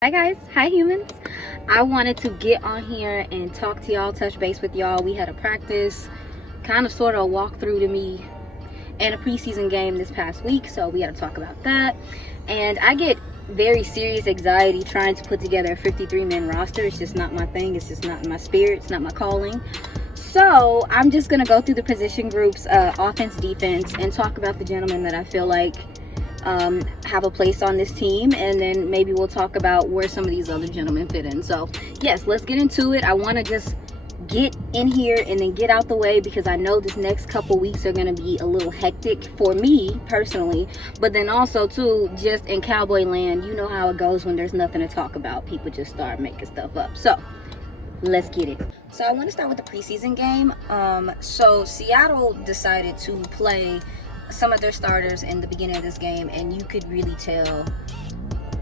Hi guys, hi humans. I wanted to get on here and talk to y'all, touch base with y'all. We had a practice, kind of sort of a walkthrough to me, and a preseason game this past week, so we had to talk about that. And I get very serious anxiety trying to put together a 53-man roster. It's just not my thing. It's just not my spirit. It's not my calling. So I'm just gonna go through the position groups, offense, defense, and talk about the gentlemen that I feel like have a place on this team, and then maybe we'll talk about where some of these other gentlemen fit in. So yes, let's get into it. I want to just get in here and then get out the way, because I know this next couple weeks are going to be a little hectic for me personally, but then also too, just in Cowboy land, you know how it goes when there's nothing to talk about. People just start making stuff up. So let's get it. So I want to start with the preseason game. So Seattle decided to play some of their starters in the beginning of this game, and you could really tell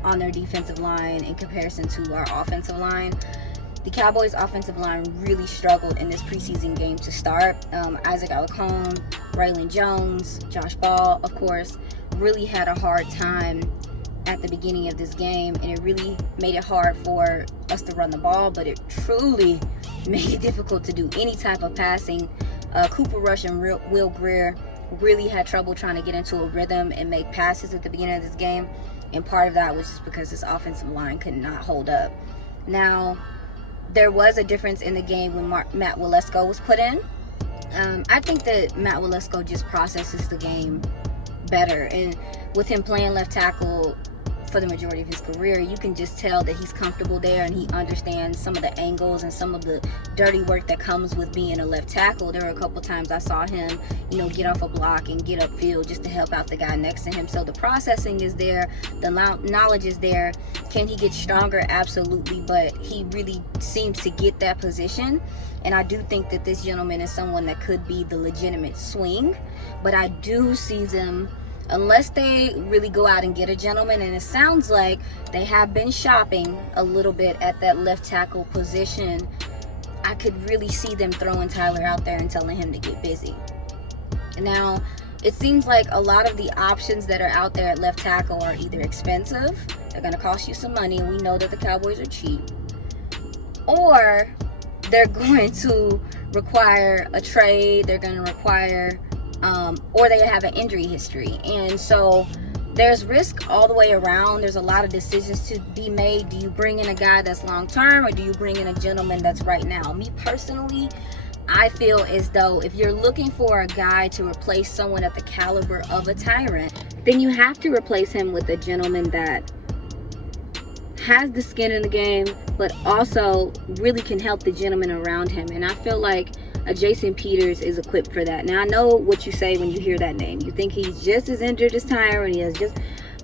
on their defensive line in comparison to our offensive line. The Cowboys offensive line really struggled in this preseason game to start. Isaac Alacone, Braylon Jones, Josh Ball, of course, really had a hard time at the beginning of this game, and it really made it hard for us to run the ball, but it truly made it difficult to do any type of passing. Cooper Rush and Will Greer really had trouble trying to get into a rhythm and make passes at the beginning of this game, and part of that was just because this offensive line could not hold up. Now, there was a difference in the game when Matt Waletzko was put in. I think that Matt Waletzko just processes the game better, and with him playing left tackle for the majority of his career, you can just tell that he's comfortable there and he understands some of the angles and some of the dirty work that comes with being a left tackle. There were a couple times I saw him, get off a block and get upfield just to help out the guy next to him. So the processing is there, the knowledge is there. Can he get stronger? Absolutely, but he really seems to get that position. And I do think that this gentleman is someone that could be the legitimate swing, but I do see them, unless they really go out and get a gentleman, and it sounds like they have been shopping a little bit at that left tackle position, I could really see them throwing Tyler out there and telling him to get busy. Now, it seems like a lot of the options that are out there at left tackle are either expensive, they're going to cost you some money, and we know that the Cowboys are cheap, or they're going to require a trade, they're going to require or they have an injury history. And so there's risk all the way around. There's a lot of decisions to be made. Do you bring in a guy that's long term, or do you bring in a gentleman that's right now? Me personally, I feel as though if you're looking for a guy to replace someone at the caliber of a Tyrant, then you have to replace him with a gentleman that has the skin in the game, but also really can help the gentleman around him. And I feel like Jason Peters is equipped for that. Now, I know what you say when you hear that name. You think he's just as injured as Tyron. He has just...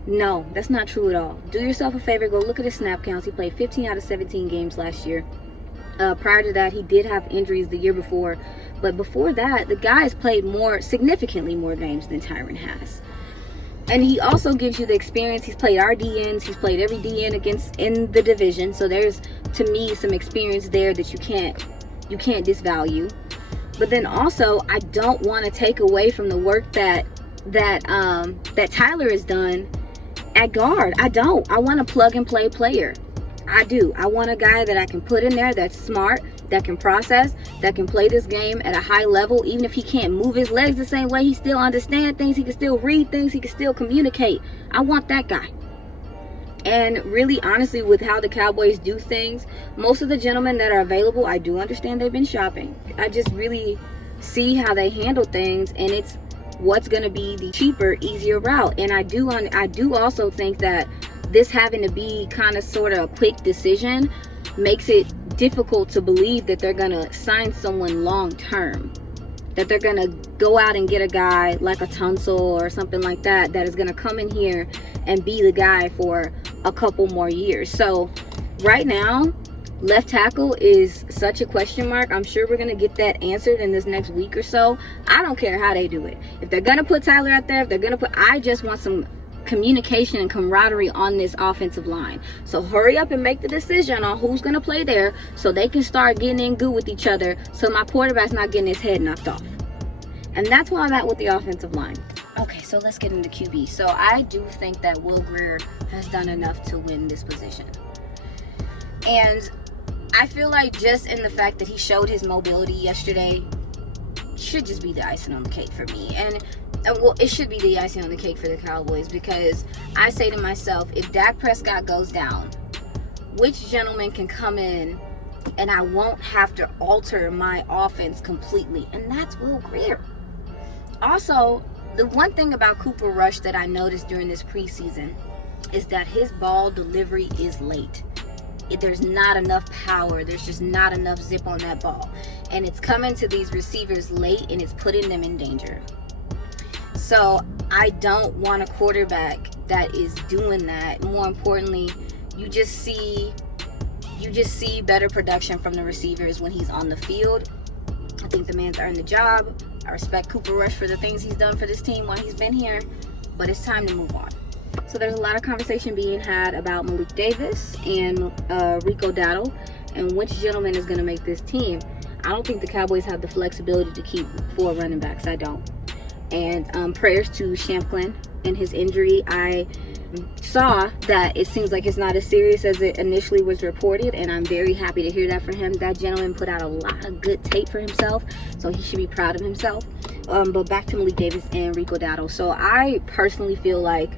No, that's not true at all. Do yourself a favor. Go look at his snap counts. He played 15 out of 17 games last year. Prior to that, he did have injuries the year before. But before that, the guy has played significantly more games than Tyron has. And he also gives you the experience. He's played our DNs. He's played every DN in the division. So there's, to me, some experience there that you can't disvalue. But then also, I don't want to take away from the work that Tyler has done at guard. I don't. I want a plug and play player. I do. I want a guy that I can put in there that's smart, that can process, that can play this game at a high level. Even if he can't move his legs the same way, he still understands things. He can still read things. He can still communicate. I want that guy. And really, honestly, with how the Cowboys do things, most of the gentlemen that are available, I do understand they've been shopping. I just really see how they handle things, and it's what's going to be the cheaper, easier route. And I do also think that this having to be kind of sort of a quick decision makes it difficult to believe that they're going to sign someone long term, that they're going to go out and get a guy like a Tunsil or something like that is going to come in here and be the guy for a couple more years. So right now, left tackle is such a question mark. I'm sure we're going to get that answered in this next week or so. I don't care how they do it. If they're going to put Tyler out there, I just want some communication and camaraderie on this offensive line. So hurry up and make the decision on who's going to play there so they can start getting in good with each other, so my quarterback's not getting his head knocked off. And that's why I'm at with the offensive line. Okay, so let's get into QB. So I do think that Will Greer has done enough to win this position. And I feel like just in the fact that he showed his mobility yesterday should just be the icing on the cake for me. And well, it should be the icing on the cake for the Cowboys, because I say to myself, if Dak Prescott goes down, which gentleman can come in and I won't have to alter my offense completely? And that's Will Grier. Also, the one thing about Cooper Rush that I noticed during this preseason is that his ball delivery is late. There's not enough power. There's just not enough zip on that ball. And it's coming to these receivers late, and it's putting them in danger. So I don't want a quarterback that is doing that. More importantly, you just see better production from the receivers when he's on the field. I think the man's earned the job. I respect Cooper Rush for the things he's done for this team while he's been here, but it's time to move on. So there's a lot of conversation being had about Malik Davis and Rico Dowdle and which gentleman is going to make this team. I don't think the Cowboys have the flexibility to keep 4 running backs. I don't. And prayers to Shampklin and his injury. I saw that it seems like it's not as serious as it initially was reported, and I'm very happy to hear that for him. That gentleman put out a lot of good tape for himself, so he should be proud of himself. But back to Malik Davis and Rico Dowdle. So I personally feel like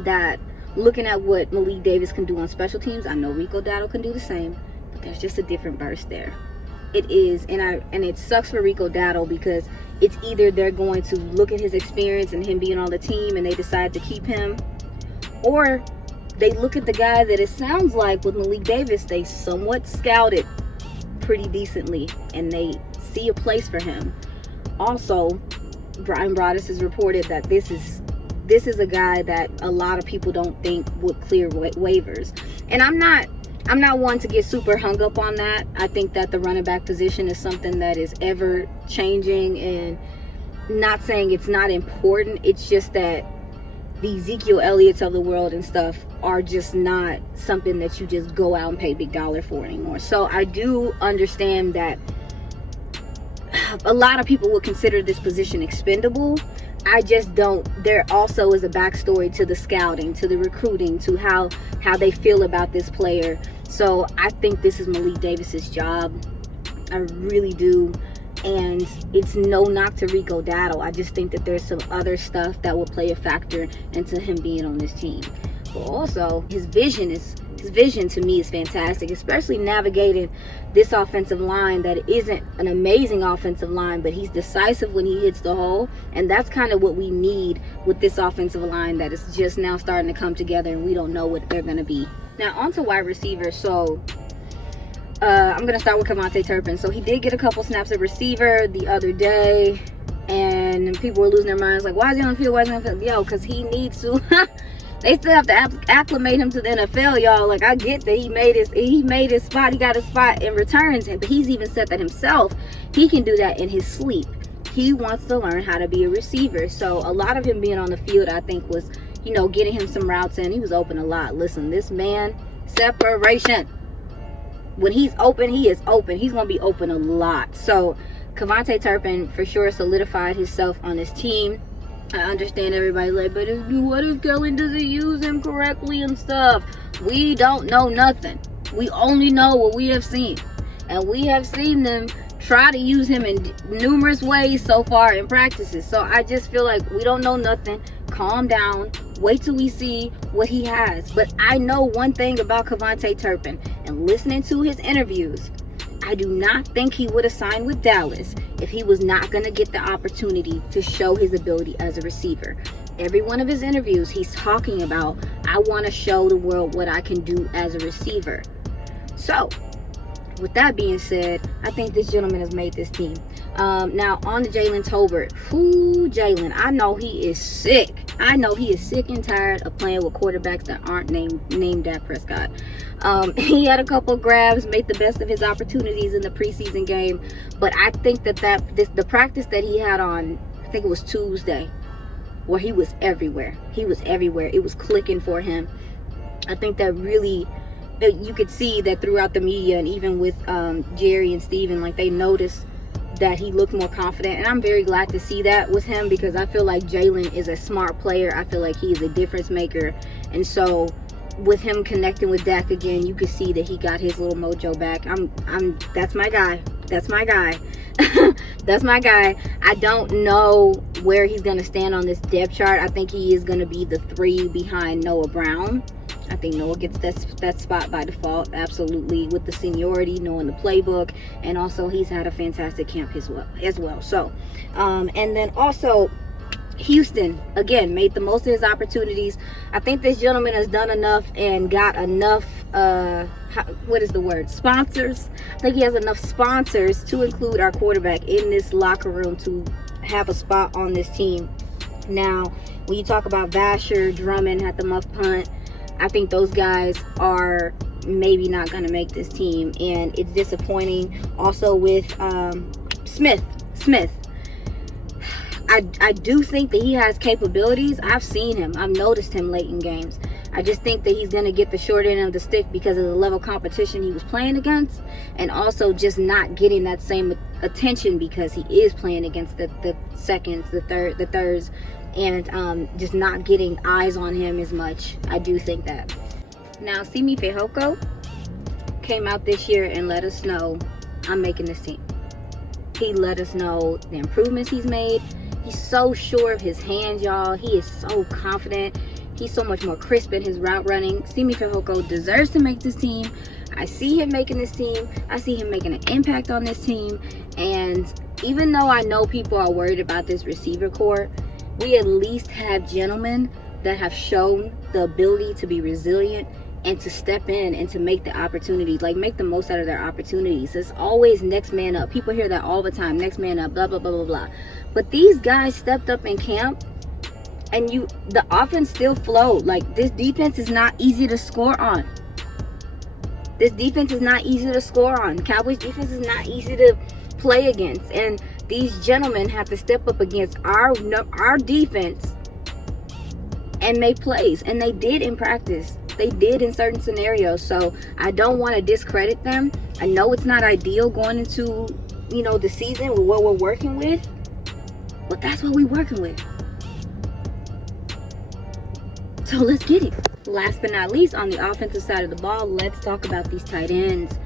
that looking at what Malik Davis can do on special teams, I know Rico Dowdle can do the same, but there's just a different burst there. It is, and it sucks for Rico Dowdle, because it's either they're going to look at his experience and him being on the team and they decide to keep him, or they look at the guy that it sounds like with Malik Davis, they somewhat scouted pretty decently and they see a place for him. Also, Brian Broaddus has reported that this is a guy that a lot of people don't think would clear waivers. And I'm not one to get super hung up on that. I think that the running back position is something that is ever changing, and not saying it's not important. It's just that the Ezekiel Elliott's of the world and stuff are just not something that you just go out and pay big dollar for anymore. So I do understand that a lot of people would consider this position expendable. I just don't. There also is a backstory to the scouting, to the recruiting, to how they feel about this player. So I think this is Malik Davis's job. I really do. And it's no knock to Rico Dowdle. I just think that there's some other stuff that will play a factor into him being on this team. But also, his vision to me is fantastic, especially navigating this offensive line that isn't an amazing offensive line, but he's decisive when he hits the hole. And that's kind of what we need with this offensive line that is just now starting to come together, and we don't know what they're going to be. Now, on to wide receivers. So I'm going to start with Cavante Turpin. So he did get a couple snaps at receiver the other day, and people were losing their minds like, why is he on the field? Why is he on the field? Yo, because he needs to. They still have to acclimate him to the NFL, y'all. Like, I get that he made his spot. He got his spot in returns, but he's even said that himself. He can do that in his sleep. He wants to learn how to be a receiver. So a lot of him being on the field, I think, was, getting him some routes in. He was open a lot. Listen, this man, separation. When he's open, he is open. He's going to be open a lot. So Cavante Turpin for sure solidified himself on this team. I understand everybody like, but what if Kellen doesn't use him correctly and stuff? We don't know nothing. We only know what we have seen. And we have seen them try to use him in numerous ways so far in practices. So I just feel like we don't know nothing. Calm down. Wait till we see what he has. But I know one thing about Cavante Turpin, and listening to his interviews, I do not think he would have signed with Dallas if he was not going to get the opportunity to show his ability as a receiver. Every one of his interviews, he's talking about, I want to show the world what I can do as a receiver. So, with that being said, I think this gentleman has made this team. Now, on to Jalen Tolbert. Jalen, I know he is sick. I know he is sick and tired of playing with quarterbacks that aren't named Dak Prescott. He had a couple grabs, made the best of his opportunities in the preseason game. But I think the practice that he had on, I think it was Tuesday, where he was everywhere. He was everywhere. It was clicking for him. I think that really, you could see that throughout the media, and even with Jerry and Steven, like, they noticed that he looked more confident. And I'm very glad to see that with him, because I feel like Jalen is a smart player. I feel like he is a difference maker. And so with him connecting with Dak again, you could see that he got his little mojo back. That's my guy. That's my guy. That's my guy. I don't know where he's going to stand on this depth chart. I think he is going to be the 3 behind Noah Brown. I think Noah gets that spot by default, absolutely, with the seniority, knowing the playbook, and also he's had a fantastic camp as well. So, and then also Houston, again, made the most of his opportunities. I think this gentleman has done enough and got enough, sponsors. I think he has enough sponsors to include our quarterback in this locker room to have a spot on this team. Now, when you talk about Vasher, Drummond had the muff punt, I think those guys are maybe not going to make this team, and it's disappointing. Also with Smith. I do think that he has capabilities. I've seen him. I've noticed him late in games. I just think that he's going to get the short end of the stick because of the level of competition he was playing against, and also just not getting that same attention because he is playing against the seconds, the thirds, and just not getting eyes on him as much. I do think that. Now, Simi Fehoko came out this year and let us know, I'm making this team. He let us know the improvements he's made. He's so sure of his hands, y'all. He is so confident. He's so much more crisp in his route running. Simi Fehoko deserves to make this team. I see him making this team. I see him making an impact on this team. And even though I know people are worried about this receiver core, we at least have gentlemen that have shown the ability to be resilient and to step in and to make the opportunities, like make the most out of their opportunities. It's always next man up. People hear that all the time, next man up, blah, blah, blah, blah, blah. But these guys stepped up in camp, and the offense still flowed. Like, this defense is not easy to score on. This defense is not easy to score on. Cowboys defense is not easy to play against. And these gentlemen have to step up against our defense and make plays. And they did in practice. They did in certain scenarios. So I don't want to discredit them. I know it's not ideal going into, the season with what we're working with. But that's what we're working with. So let's get it. Last but not least, on the offensive side of the ball, let's talk about these tight ends.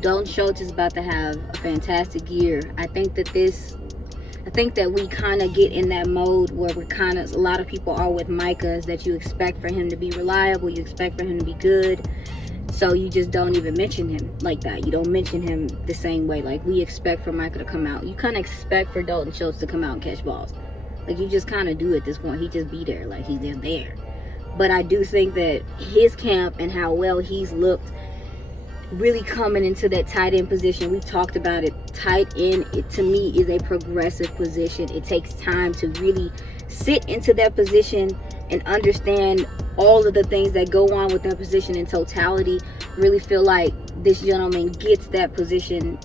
Dalton Schultz is about to have a fantastic year. I think that we kind of get in that mode where a lot of people are with Micah, is that you expect for him to be reliable, you expect for him to be good. So you just don't even mention him like that. You don't mention him the same way. Like, we expect for Micah to come out. You kind of expect for Dalton Schultz to come out and catch balls. Like, you just kind of do at this point. He just be there. Like, he's there. But I do think that his camp and how well he's looked really coming into that tight end position. We talked about it. Tight end, to me, is a progressive position. It takes time to really sit into that position and understand all of the things that go on with that position in totality. Really feel like this gentleman gets that position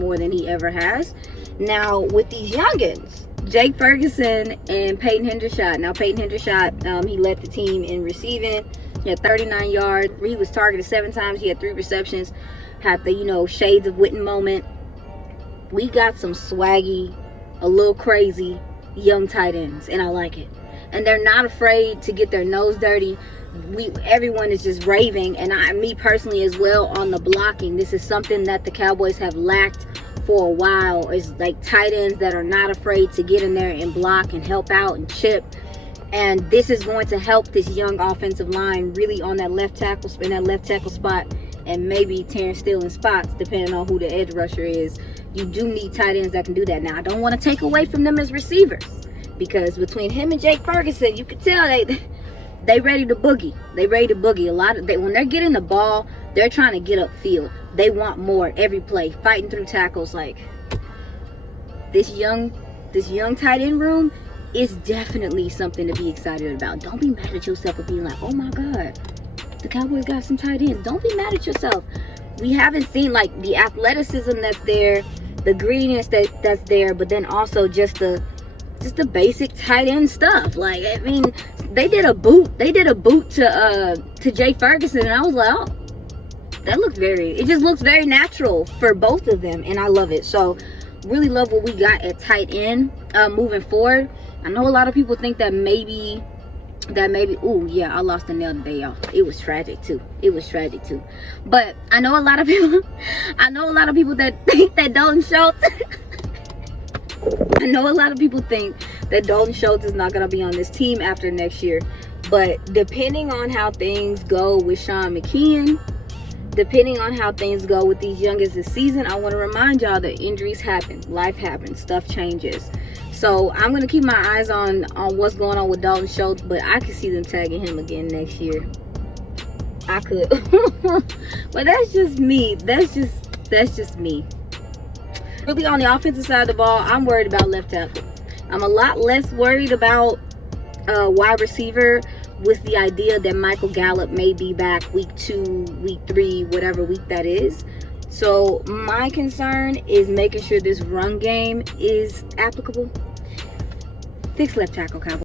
more than he ever has. Now, with these youngins, Jake Ferguson and Peyton Hendershot. Now, Peyton Hendershot, he led the team in receiving. He had 39 yards. He was targeted 7 times. He had 3 receptions. Had the, shades of Witten moment. We got some swaggy, a little crazy young tight ends, and I like it. And they're not afraid to get their nose dirty. Everyone is just raving, and me personally as well, on the blocking. This is something that the Cowboys have lacked for a while, is like tight ends that are not afraid to get in there and block and help out and chip. And this is going to help this young offensive line really on that left tackle spot, and maybe Terrence Steele in spots, depending on who the edge rusher is. You do need tight ends that can do that. Now, I don't want to take away from them as receivers, because between him and Jake Ferguson, you can tell they ready to boogie. They ready to boogie. When they're getting the ball, they're trying to get upfield. They want more every play, fighting through tackles. Like, this young tight end room is definitely something to be excited about. Don't be mad at yourself for being like, oh my God, the Cowboys got some tight ends. Don't be mad at yourself. We haven't seen like the athleticism that's there, the grittiness that's there, but then also just the basic tight end stuff. Like, I mean, they did a boot to Jay Ferguson, and I was like, oh, it just looks very natural for both of them, and I love it. So really love what we got at tight end moving forward. I know a lot of people think that maybe that maybe, oh yeah, I lost a nail today, y'all. It was tragic too. But I know a lot of people that think that Dalton Schultz I know a lot of people think that Dalton Schultz is not going to be on this team after next year. But depending on how things go with Sean McKeon, depending on how things go with these youngins this season, I want to remind y'all that injuries happen, life happens, stuff changes. So I'm going to keep my eyes on what's going on with Dalton Schultz, but I could see them tagging him again next year. I could. But that's just me. That's just me. Really, on the offensive side of the ball, I'm worried about left tackle. I'm a lot less worried about wide receiver, with the idea that Michael Gallup may be back week 2, week 3, whatever week that is. So my concern is making sure this run game is applicable. Fix left tackle, Cowboys.